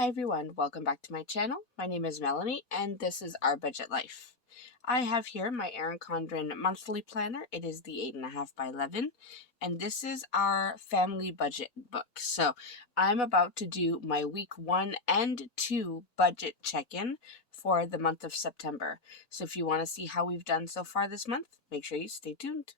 Hi everyone, welcome back to my channel. My name is Melanie and this is Our Budget Life. I have here my Erin Condren monthly planner. It is the 8.5 by 11 and this is our family budget book. So I'm about to do my week 1 and 2 budget check-in for the month of September. So if you want to see how we've done so far this month, make sure you stay tuned.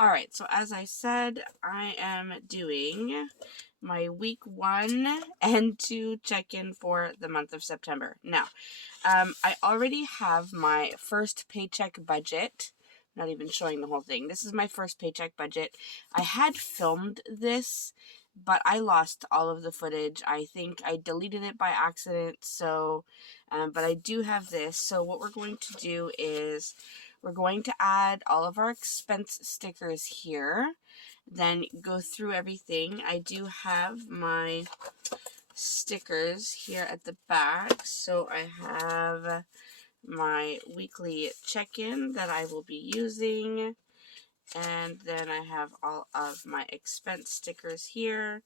Alright, so as I said, I am doing my week 1 and 2 check-in for the month of September. Now, I already have my first paycheck budget. Not even showing the whole thing. This is my first paycheck budget. I had filmed this, but I lost all of the footage. I think I deleted it by accident, so, but I do have this. So what we're going to do is we're going to add all of our expense stickers here, then go through everything. I do have my stickers here at the back. So I have my weekly check-in that I will be using, and then I have all of my expense stickers here,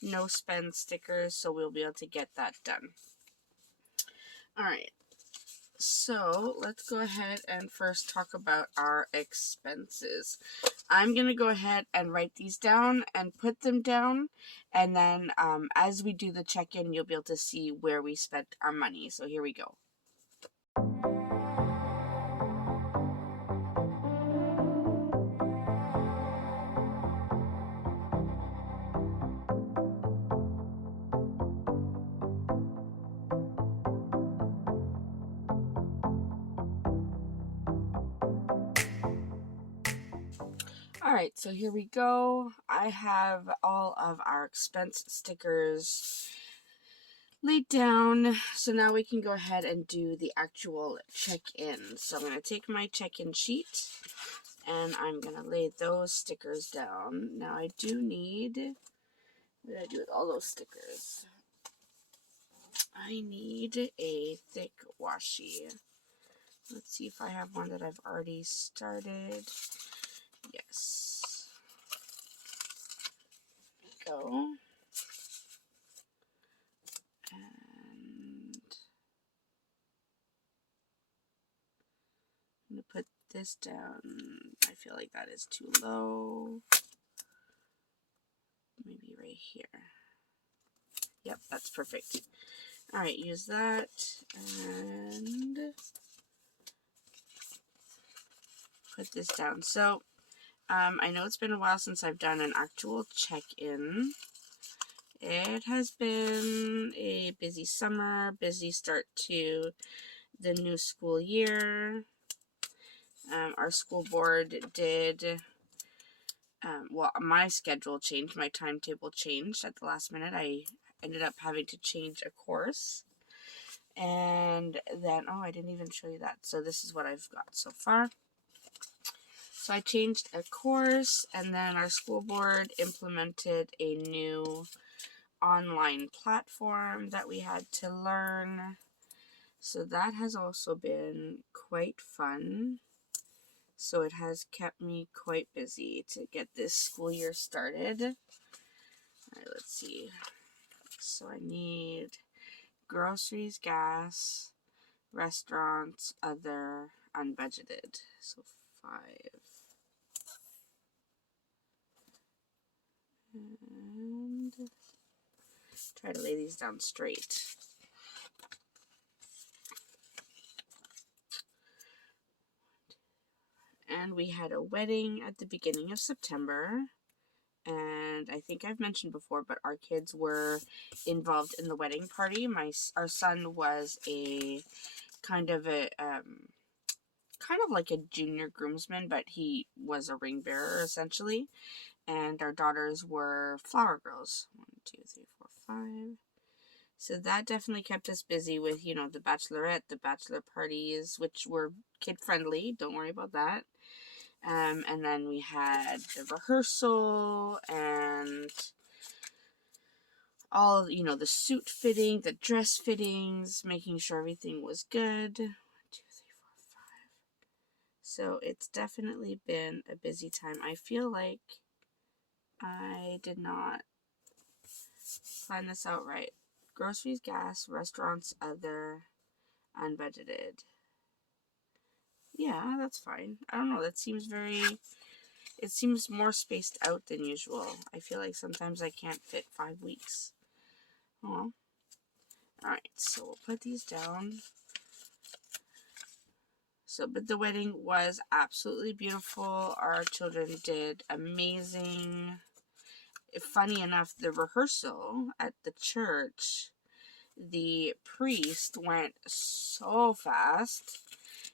no spend stickers, so we'll be able to get that done. Alright, so let's go ahead and first talk about our expenses. I'm going to go ahead and write these down and put them down, and then as we do the check-in, you'll be able to see where we spent our money. So here we go. Alright, so here we go. I have all of our expense stickers laid down. So now we can go ahead and do the actual check-in. So I'm going to take my check-in sheet and I'm going to lay those stickers down. Now I do need, what did I do with all those stickers? I need a thick washi. Let's see if I have one that I've already started. Yes. There we go. And I'm going to put this down. I feel like that is too low. Maybe right here. Yep, that's perfect. Alright, use that. And put this down. So, I know it's been a while since I've done an actual check-in. It has been a busy summer, busy start to the new school year. Our school board did, well, my schedule changed, my timetable changed at the last minute. I ended up having to change a course. And then, oh, I didn't even show you that. So this is what I've got so far. So I changed a course, and then our school board implemented a new online platform that we had to learn. So that has also been quite fun. So it has kept me quite busy to get this school year started. Alright, let's see. So I need groceries, gas, restaurants, other, unbudgeted. So 5. And try to lay these down straight. And we had a wedding at the beginning of September. And I think I've mentioned before, but our kids were involved in the wedding party. Our son was a kind of like a junior groomsman, but he was a ring bearer essentially. And our daughters were flower girls. 1, 2, 3, 4, 5. So that definitely kept us busy with, you know, the bachelorette, the bachelor parties, which were kid friendly. Don't worry about that. And then we had the rehearsal and all, the suit fitting, the dress fittings, making sure everything was good. 1, 2, 3, 4, 5. So it's definitely been a busy time. I feel like I did not plan this out right. Groceries, gas, restaurants, other, unbudgeted. Yeah, that's fine. I don't know, it seems more spaced out than usual. I feel like sometimes I can't fit 5 weeks. Oh, alright, so we'll put these down. So, but the wedding was absolutely beautiful. Our children did amazing. Funny enough, the rehearsal at the church, the priest went so fast.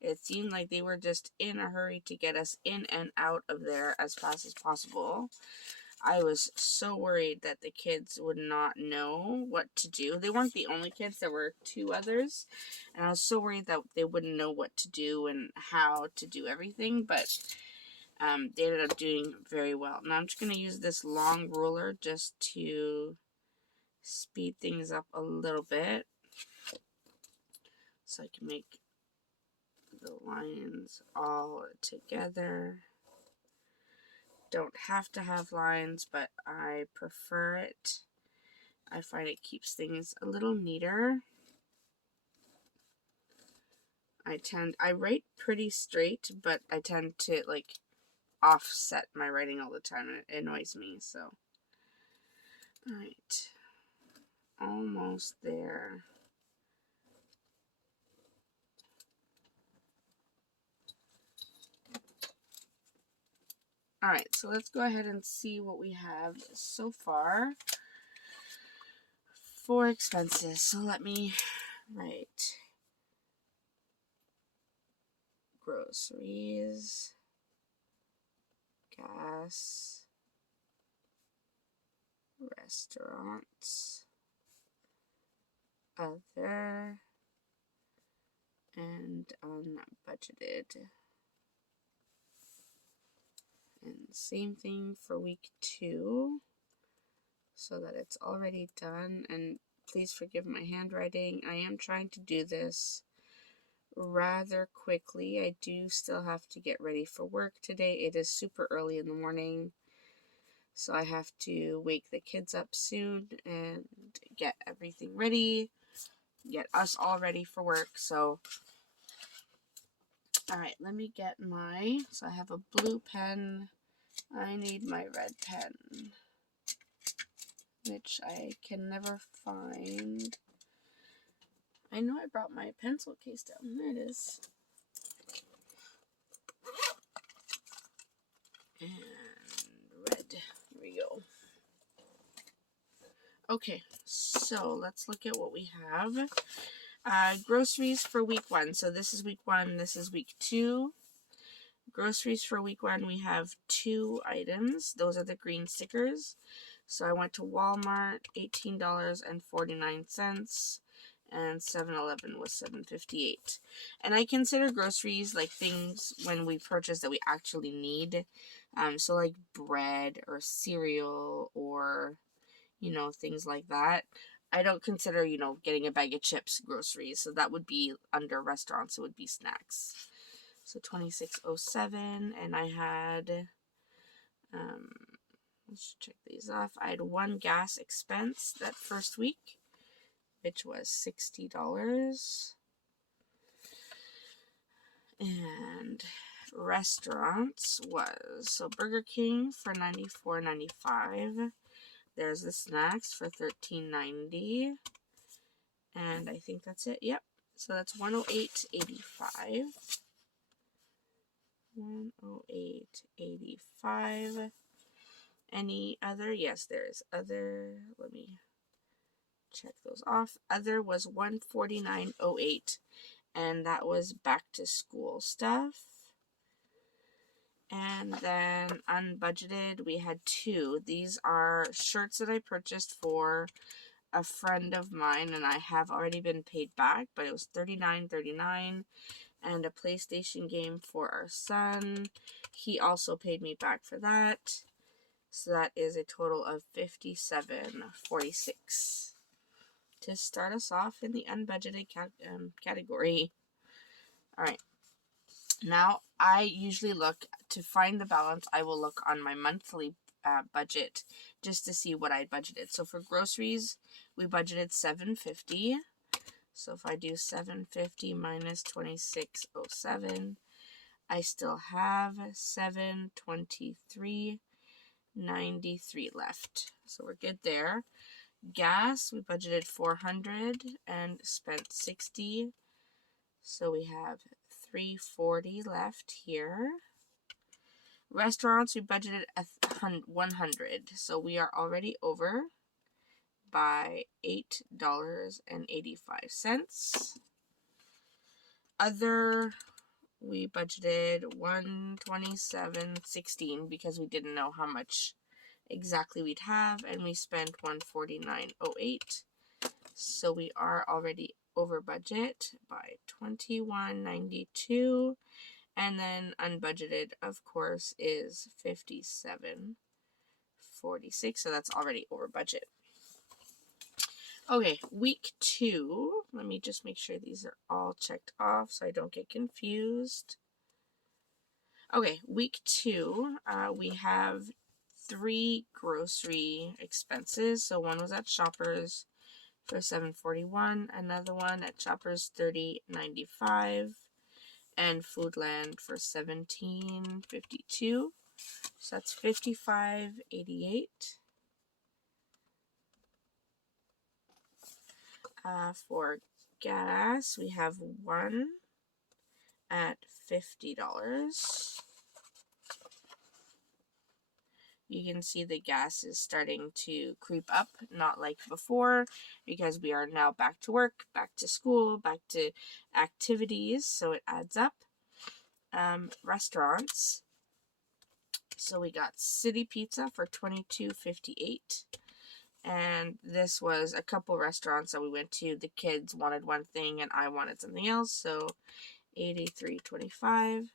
It seemed like they were just in a hurry to get us in and out of there as fast as possible. I was so worried that the kids would not know what to do. They weren't the only kids, there were 2 others. And I was so worried that they wouldn't know what to do and how to do everything. But they ended up doing very well. Now I'm just going to use this long ruler just to speed things up a little bit. So I can make the lines all together. Don't have to have lines, but I prefer it. I find it keeps things a little neater. I write pretty straight, but I tend to offset my writing all the time, and it annoys me, so. Alright. Almost there. Alright, so let's go ahead and see what we have so far for expenses. So let me write groceries, gas, restaurants, other, and unbudgeted. And same thing for week 2, so that it's already done. And please forgive my handwriting. I am trying to do this rather quickly. I do still have to get ready for work today. It is super early in the morning, so I have to wake the kids up soon and get everything ready, get us all ready for work. So alright, let me get so I have a blue pen. I need my red pen, which I can never find. I know I brought my pencil case down. There it is. And red. Here we go. Okay, so let's look at what we have. Groceries for week 1. So this is week 1, this is week 2. Groceries for week 1, we have 2 items. Those are the green stickers. So I went to Walmart, $18.49, and 7-Eleven was $7.58. And I consider groceries like things when we purchase that we actually need. So like bread or cereal or, things like that. I don't consider, getting a bag of chips groceries. So that would be under restaurants. It would be snacks. So $26.07, and I had, let's check these off. I had 1 gas expense that first week, which was $60. And restaurants so Burger King for $94.95. There's the snacks for $13.90. And I think that's it. Yep. So that's $108.85. $108.85. Any other? Yes, there is other. Let me check those off. Other was $149.08, and that was back to school stuff. And then unbudgeted, we had 2. These are shirts that I purchased for a friend of mine, and I have already been paid back, but it was $39.39. and a PlayStation game for our son. He also paid me back for that. So that is a total of $57.46 to start us off in the unbudgeted category. All right. Now, I usually look to find the balance. I will look on my monthly budget just to see what I budgeted. So for groceries, we budgeted $7.50. So if I do $7.50 minus $26.07, I still have $723.93 left. So we're good there. Gas, we budgeted $400 and spent $60. So we have $340 left here. Restaurants, we budgeted $100. So we are already over by $8.85. Other, we budgeted $127.16 because we didn't know how much exactly we'd have, and we spent $149.08. So we are already over budget by $21.92. And then unbudgeted, of course, is $57.46. So that's already over budget. Okay, week 2. Let me just make sure these are all checked off so I don't get confused. Okay, week 2, we have 3 grocery expenses. So one was at Shoppers for $7.41, another one at Shoppers $30.95, and Foodland for $17.52. So that's $55.88. For gas, we have one at $50. You can see the gas is starting to creep up, not like before, because we are now back to work, back to school, back to activities, so it adds up. Restaurants. So we got City Pizza for $22.58. And this was a couple restaurants that we went to. The kids wanted one thing and I wanted something else, so $83.25.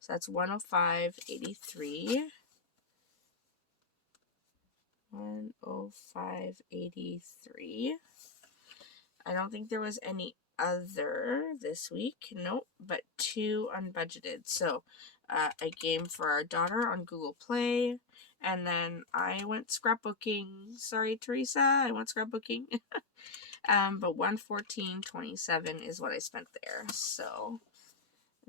So that's $105.83. $105.83. I don't think there was any other this week. Nope, but 2 unbudgeted. So a game for our daughter on Google Play. And then I went scrapbooking. Sorry, Teresa, I went scrapbooking. But $114.27 is what I spent there. So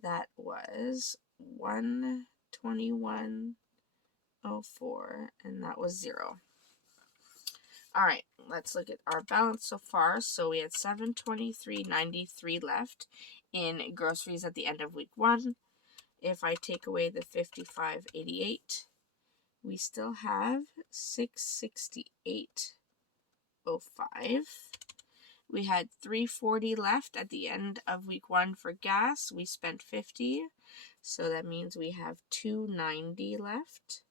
that was $121.04, and that was 0. All right, let's look at our balance so far. So we had $723.93 left in groceries at the end of week 1. If I take away the $55.88, we still have $668.05. We had $340 left at the end of week 1 for gas. We spent $50, so that means we have $290 left.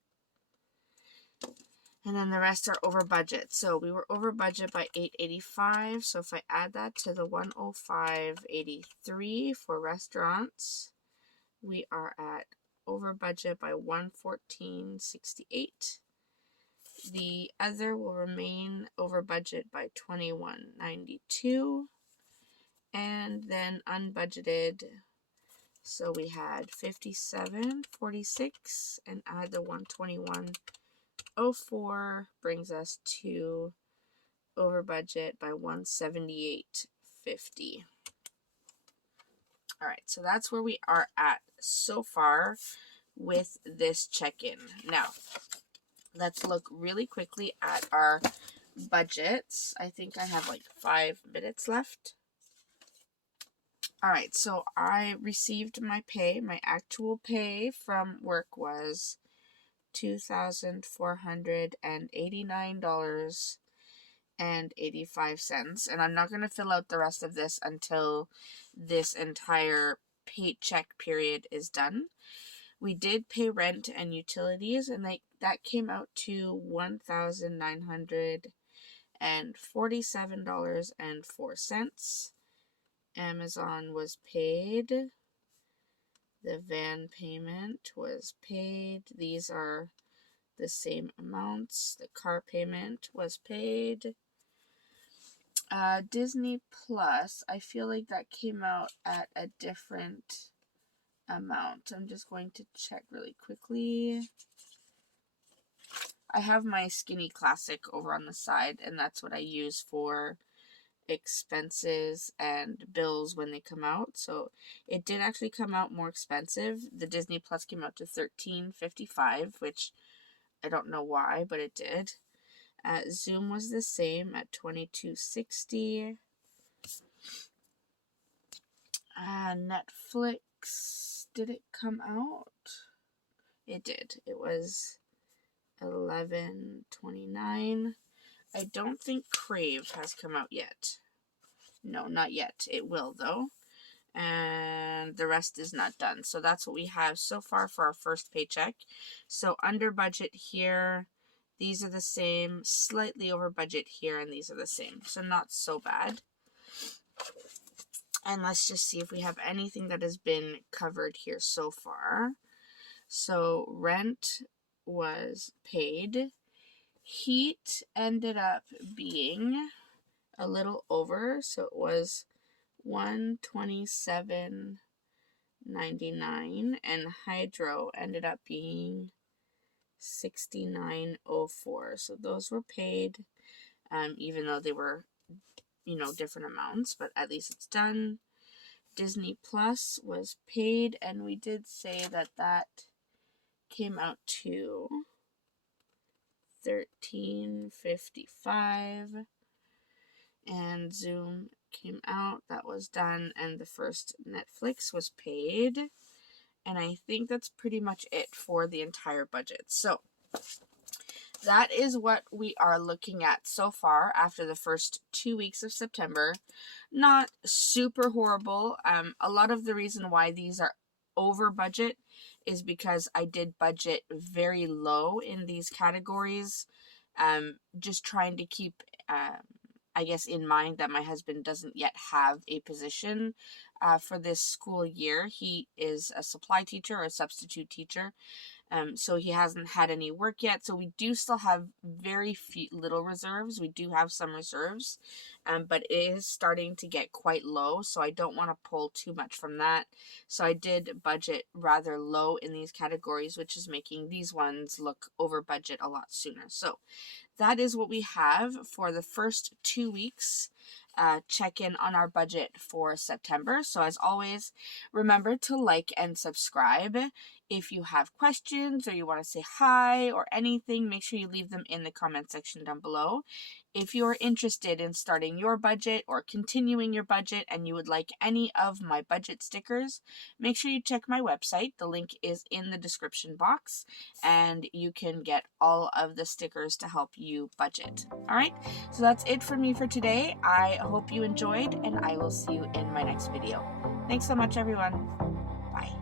And then the rest are over budget. So we were over budget by $885. So if I add that to the $105.83 for restaurants, we are at over budget by $114.68. The other will remain over budget by $21.92. And then unbudgeted, so we had $57.46 and add the $121.04 brings us to over budget by $178.50. All right, so that's where we are at so far with this check-in. Now, let's look really quickly at our budgets. I think I have like 5 minutes left. All right, so I received my pay. My actual pay from work was $2,489.85. And I'm not going to fill out the rest of this until this entire paycheck period is done. We did pay rent and utilities, and that came out to $1,947.04. Amazon was paid The van payment was paid. These are the same amounts. The car payment was paid. Disney Plus, I feel like that came out at a different amount. I'm just going to check really quickly. I have my Skinny Classic over on the side, and that's what I use for expenses and bills when they come out. So it did actually come out more expensive. The Disney Plus came out to $13.55, which I don't know why, but it did. Zoom was the same at $22.60. Netflix, did it come out? It did. It was $11.29. I don't think Crave has come out yet. No, not yet. It will, though. And the rest is not done. So that's what we have so far for our first paycheck. So under budget here, these are the same. Slightly over budget here, and these are the same. So not so bad. And let's just see if we have anything that has been covered here so far. So rent was paid. Heat ended up being a little over, so it was $127.99, and hydro ended up being $69.04. So those were paid, even though they were, different amounts, but at least it's done. Disney Plus was paid, and we did say that came out to $13.55. And Zoom came out, that was done, and the first Netflix was paid. And I think that's pretty much it for the entire budget. So that is what we are looking at so far after the first 2 weeks of September. Not super horrible. A lot of the reason why these are over budget is because I did budget very low in these categories. Just trying to keep, in mind that my husband doesn't yet have a position for this school year. He is a supply teacher or a substitute teacher. So he hasn't had any work yet. So we do still have very little reserves. We do have some reserves, but it is starting to get quite low. So I don't want to pull too much from that. So I did budget rather low in these categories, which is making these ones look over budget a lot sooner. So that is what we have for the first 2 weeks. Check in on our budget for September. So as always, remember to like and subscribe. If you have questions or you want to say hi or anything, make sure you leave them in the comment section down below. If you're interested in starting your budget or continuing your budget and you would like any of my budget stickers, make sure you check my website. The link is in the description box, and you can get all of the stickers to help you budget. All right, so that's it for me for today. I hope you enjoyed, and I will see you in my next video. Thanks so much, everyone. Bye.